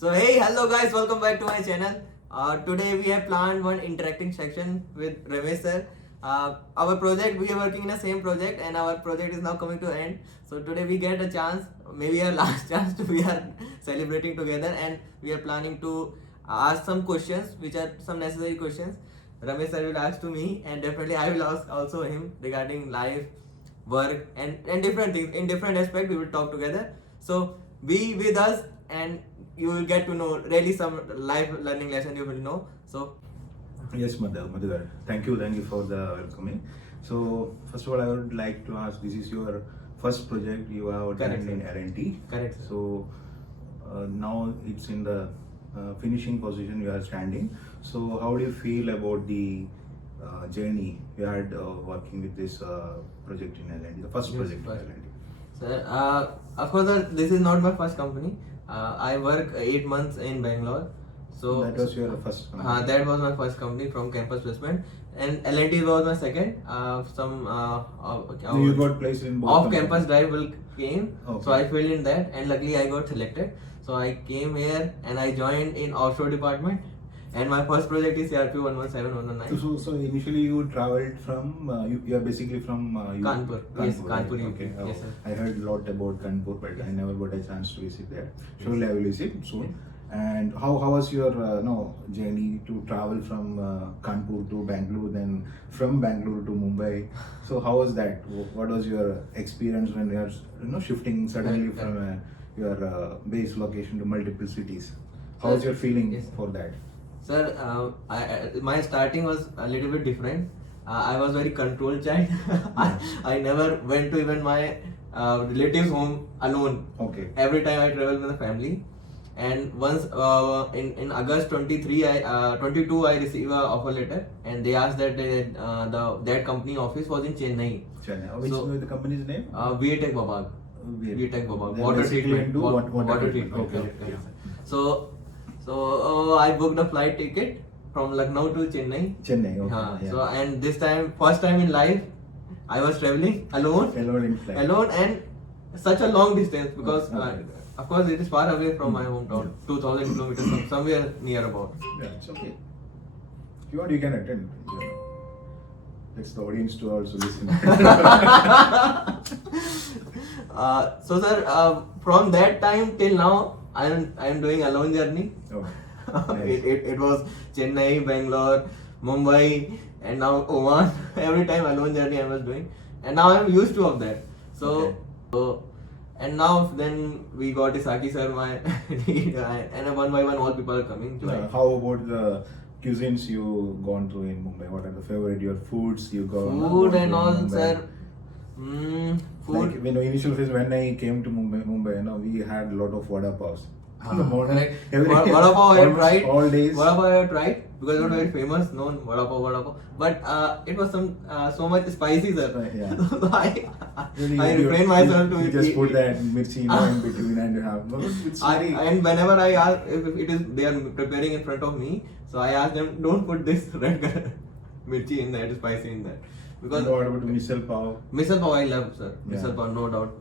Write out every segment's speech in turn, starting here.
So hey, hello guys, welcome back to my channel. Today we have planned one interacting section with Ramesh sir. Our project, we are working in the same project and our project is now coming to end. So today we get a chance, maybe our last chance to we are celebrating together and we are planning to ask some questions which are some necessary questions. Ramesh sir will ask to me and definitely I will ask also him regarding life, work and different things. In different aspects we will talk together. So be with us and you will get to know really some life learning lesson you will know. So Yes, Madhukar. Thank you for the welcoming. So, first of all, I would like to ask, this is your first project you have Correct, done in sir. L&T. Correct, sir. So, now it's in the finishing position you are standing. So, how do you feel about the journey you had working with this project in L&T, the first Yes, project in first. L&T? Sir, of course, this is not my first company. I work 8 months in Bangalore. So That was your first company. that was my first company from campus placement, and L&T was my second. You got placed in both Off-campus companies. drive will came, Okay. so I filled in that, and luckily I got selected. So I came here and I joined in offshore department, and my first project is CRP 117119. So initially you traveled from you are basically from Kanpur. Yes, Kanpur, right? UP. Okay. Yes, sir. I heard a lot about Kanpur, but I Yes. never got a chance to visit there. Surely I will visit soon. Yes. And how was your journey to travel from Kanpur to Bangalore, then from Bangalore to Mumbai? So how was that? What was your experience when you are shifting suddenly Right, from your base location to multiple cities? How Sir, was your feeling yes. for that? Sir, my starting was a little bit different. I was very controlled child. I never went to even my relatives' home alone. Okay. Every time I travel with the family. And once in August 23, 22, I received an offer letter, and they asked that that company office was in Chennai. Chennai. Which So- was the company's name? VTech Babag. VTech Babag. They're Water basically treatment. into water treatment. Okay. Correct, correct, Yeah. sir. So I booked a flight ticket from Lucknow to Chennai. Chennai. Okay. Yeah. So and this time, first time in life, I was traveling alone, Alone in flight. and such a long distance because Okay. of course it is far away from my hometown, 2,000 kilometers, somewhere near about. Yeah, it's okay. If you want, you can attend. Yeah. That's the audience to also listen. So sir, from that time till now, I am doing alone journey. Oh, nice. it was Chennai, Bangalore, Mumbai, and now Oman. Every time alone journey I was doing, and now I'm used to of that. And now then we got Isaki sir, my and one by one all people are coming. How about the cuisines you gone through in Mumbai? What are the favorite your foods you got? Food and all, Mumbai? sir. Food. Like, initial phase when I came to Mumbai, we had a lot of vada pavs. In the morning, Correct. every day, Vada pav I have almost tried. all days. Vada pav I have tried because it was very famous, known vada pav. But it was so much spicy, sir. Yeah. So Really, I refrain myself to you eat. just put that mirchi in between and you have. No, it's very. And whenever I ask if it is they are preparing in front of me, so I ask them, don't put this red color mirchi in that, spicy in that. Because And what about misal pav? misal pav I love, sir. Yeah. Misal pav, no doubt,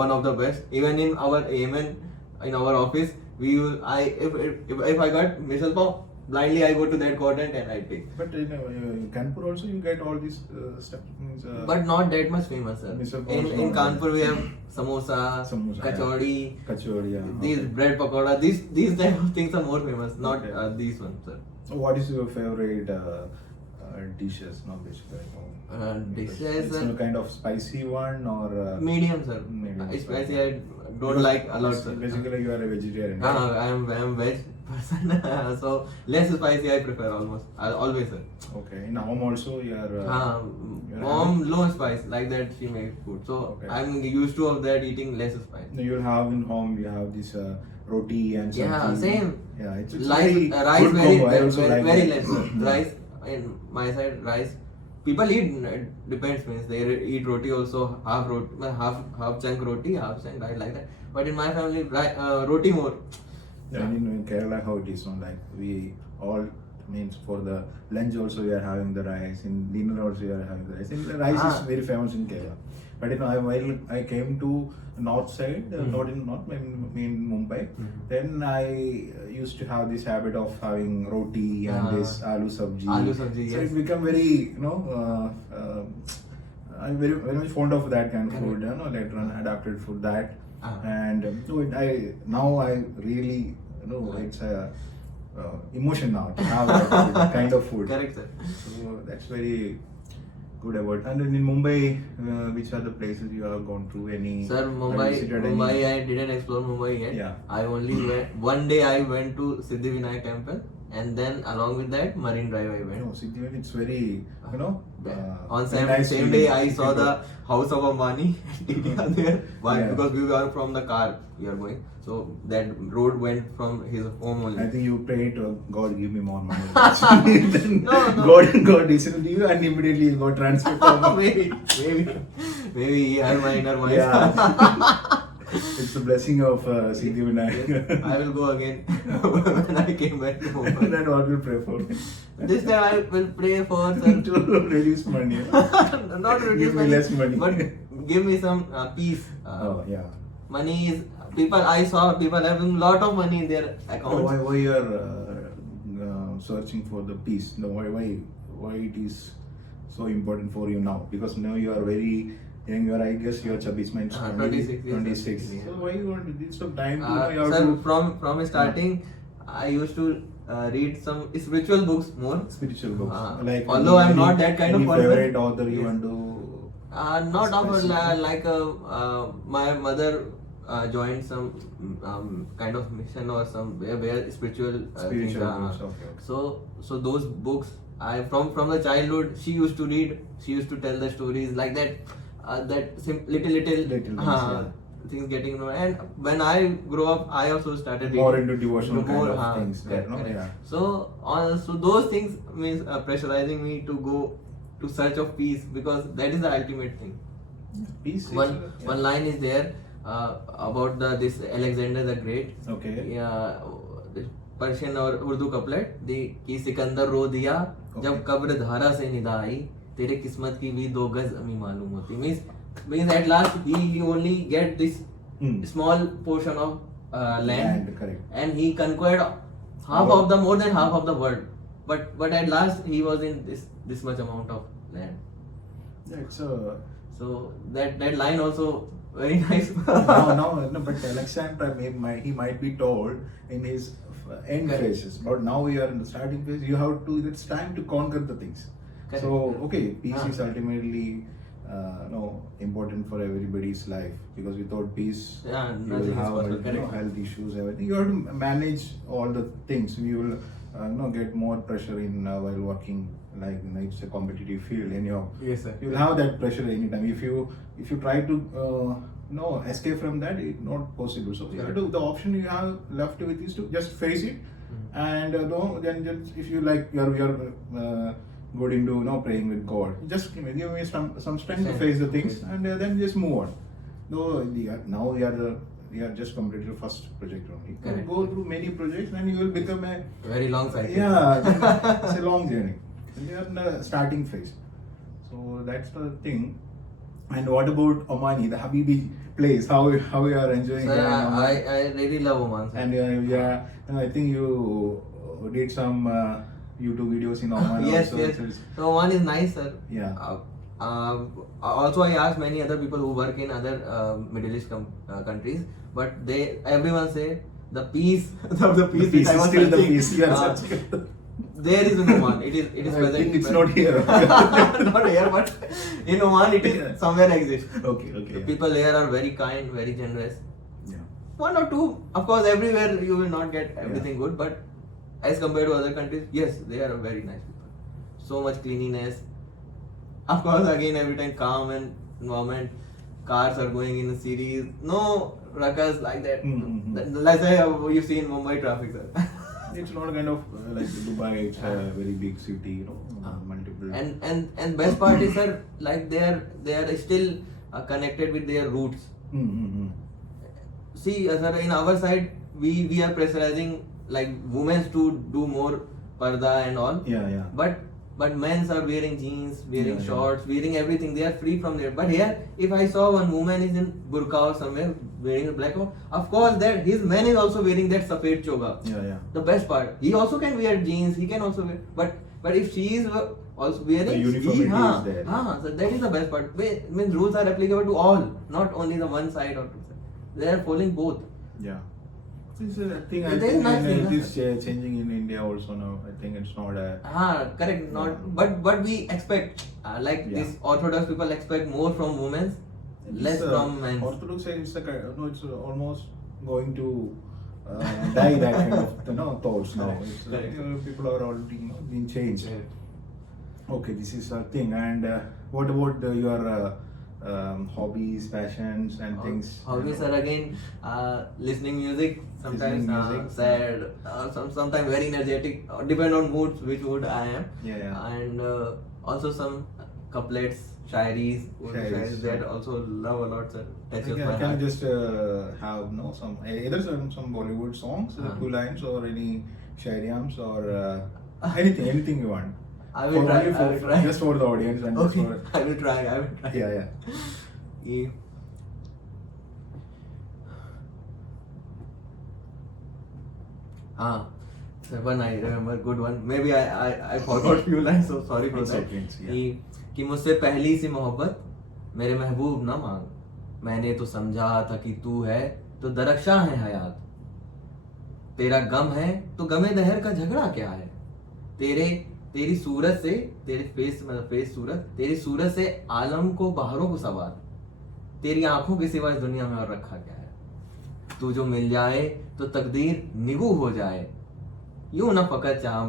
one of the best. Even in our AMN, in our office, if I got misal pav, blindly I go to that quadrant and I take. But in Kanpur also you get all these stuff. Means, But not that much famous, sir. Misal pav In also not Kanpur we have samosa, Samosa, kachori, Kachori, yeah. these Okay. bread pakoda. These type of things are more famous, not Okay. these ones, sir. So what is your favorite dishes? No, basically. Dishes, It's a kind of spicy one or Medium, sir. Medium. Spicy I don't Because like a lot, sir. Basically, you are a vegetarian. right? I am veg person, so less spicy I prefer almost. Always, sir. Okay. In home also you are. you're Mom having- low spice, like that she makes food. So Okay. I'm used to of that eating less spice. No, you'll have in home. You have this roti and Yeah, sabji. same. Yeah, it's Rice, very rice good very, combo. I very, also very, like very that. less, sir. Rice in my side, rice. People eat, depends, means they eat roti also, half chunk roti, half chunk rice, like that. But in my family, roti more. Yeah, in Kerala, how it is, like we all Means for the lunch also we are having the rice. In dinner also we are having the rice. And the rice is very famous in Kerala. But while I came to north side, not in north, in Mumbai, then I used to have this habit of having roti and this aloo sabji. Aloo sabji, So yes. it become very, I'm very much fond of that kind of food. Later on adapted food that, and so now I really it's a emotion now to have that kind of food. Correct, sir. So that's very good about. And in Mumbai, which are the places you have gone to? Any? Sir, have you visited Mumbai, any? I didn't explore Mumbai yet. Yeah. I only went, one day I went to Siddhivinayak temple, and then along with that Marine Drive I went. No, Siddhivinayak, it's very, On very same, nice same feeling. day I saw the house of Ambani TTR there. Why? Yeah. Because we are from the car we are going. So that road went from his home only. I think you prayed to God, give me more money. Then No. God listened to you and immediately you got transferred from maybe he had my inner mind. Yeah. It's the blessing of Siddhivinayak. Yes, I will go again when I came back to Mumbai. Then what will pray for? This time I will pray for sir To reduce money. not reduce Give me money, less money. but give me some peace. Oh, yeah. Money is people. I saw people having lot of money in their So accounts. why you are searching for the peace? No, why it is so important for you now? Because now you are very young. You are, I guess, you are 26, means 26 years. 26. Yeah. So why you want to need some time to you have Sir, to from starting, I used to read some spiritual books more. spiritual books. Like although I'm not that kind of any person. favorite author you Yes. want to. Not of Specific. like my mother joined some kind of mission or some where spiritual Spiritual things are. books, okay. So those books I from the childhood she used to read. She used to tell the stories like that. Little things, yeah. things getting known. And when I grow up, I also started reading More into devotional more, kind of things, correct, no? correct. Yeah. So those things means pressurizing me to go to search of peace, because that is the ultimate thing. Peace. One line is there about this Alexander the Great. Okay. Yeah, Persian और Urdu couplet दी कि सिकंदर रो दिया जब कब्र धारा से निदा आई तेरे किस्मत की भी 2 गज अमी मालूम होती means at last he only get this small portion of land, correct. and he conquered half of the more than half of the world, but at last he was in this much amount of land. Yeah, it's So that line also very nice. no, but Alexander he might be told in his end Correct. phases, but now we are in the starting phase. You have to. It's time to conquer the things. Correct. So okay, peace Ah. is ultimately important for everybody's life, because without peace, Yeah, you nothing will is have possible. Correct. health issues, everything. You have to manage all the things. You will get more pressure in while working. Like it's a competitive field, and Yes, sir. you will have that pressure anytime. If you try to escape from that, it's not possible. So you have to, the option you have left with is to just face it, and then just if you like you're good into praying with God, just give me some strength to face the things, and then just move on. Though now we are just completed the first project only. You Correct. go through many projects, and you will become a Very long cycle. yeah, it's a long journey. We are in the starting phase. So that's the thing. And what about Omani, the Habibi place? How you are enjoying Sir, that in Oman? I really love Oman, sir. And I think you did some YouTube videos in Oman Yes, also. yes. So it's- So Oman is nice, sir. Yeah. Also, I asked many other people who work in other Middle East countries, but everyone say the peace, the peace. The peace which I is was still the searching, peace. You are searching. there is in Oman. It is I present. think it's not here. Not here, but in Oman it is Yeah. somewhere exists. Okay. The people there are very kind, very generous. Yeah. One or two, of course, everywhere you will not get everything good, but as compared to other countries, yes, they are very nice people. So much cleanliness. Of course, again, every time calm and environment. Cars are going in a series. No ruckus like that. Mhm. Let's say you see in Mumbai traffic, sir. It's not kind of like Dubai. It's a very big city, multiple. And best part is, sir, like they are still connected with their roots. Mm-hmm. See, sir, in our side, we are pressurizing like women to do more parda and all. Yeah. But men's are wearing jeans, wearing Yeah. shorts, wearing everything. They are free from there. But here, if I saw one woman is in burqa or somewhere wearing a black one, of course that his man is also wearing that safed choga. Yeah. The best part, he also can wear jeans. He can also wear, but if she is also wearing, The uniformity is there. So that is the best part. Means rules are applicable to all, not only the one side or two side. They are following both. Yeah. This is, I think There is nothing, it is changing in India also now. I think it's not a. Correct. Not, Yeah. but we expect like Yeah. these orthodox people expect more from women, less It's, from men. Orthodox it's it's almost going to die that kind of thoughts now. Correct, It's, correct. people are already being changed. Yeah. Okay, this is a thing. And what about your hobbies, passions, and things? Hobbies are again listening music. Sometimes Listening music. sad, sometimes very energetic. Depend on moods, which mood I am. Yeah. And also some couplets, shairis, Shairis. that also love a lot. Sir. Touches my Can heart. you just have some either some Bollywood songs, 2 lines, or any shairiams, or anything you want? I will try. I will try. Just for the audience and Okay, just for I will try. yeah. ये one I remember, good one. Maybe I forgot few lines, so sorry for It's that. okay, yeah. कि मुझसे पहली सी मोहब्बत मेरे महबूब ना मांग, मैंने तो समझा था कि तू है तो दरख्शां है हयात, तेरा गम है तो गमे दहर का झगड़ा क्या है, तेरी सूरत से तेरे फेस सूरत, तेरी सूरत से आलम को बहारों को सवार, तेरी आंखों के सिवा इस दुनिया में और रखा क्या है, तू जो मिल जाए तो तकदीर निगू हो जाए, यूं ना फकत चाह